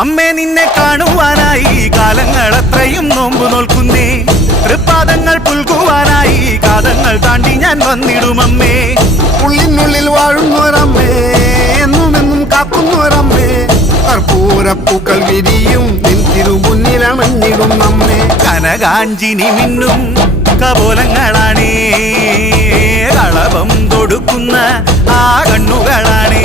അമ്മേ നിന്നെ കാണുവാനായി കാലങ്ങളത്രയും നോമ്പു നോൽക്കുന്നേ. തൃപ്പാദങ്ങൾ പുൽകുവാനായി കാലങ്ങൾ താണ്ടി ഞാൻ വന്നിടുമമ്മേ. ഉള്ളിനുള്ളിൽ വാഴുന്നൊരമ്മേ, എന്നുമെന്നും കാക്കുന്നൊരമ്മേ, കർപ്പൂരപ്പൂക്കൾ വിരിയും നിൻ തിരുമുന്നിലണഞ്ഞിടും നമ്മെ. കനകാഞ്ചിനി മിന്നും കപോലങ്ങളാണേ, കളഭം കൊടുക്കുന്ന ആ കണ്ണുകളാണേ.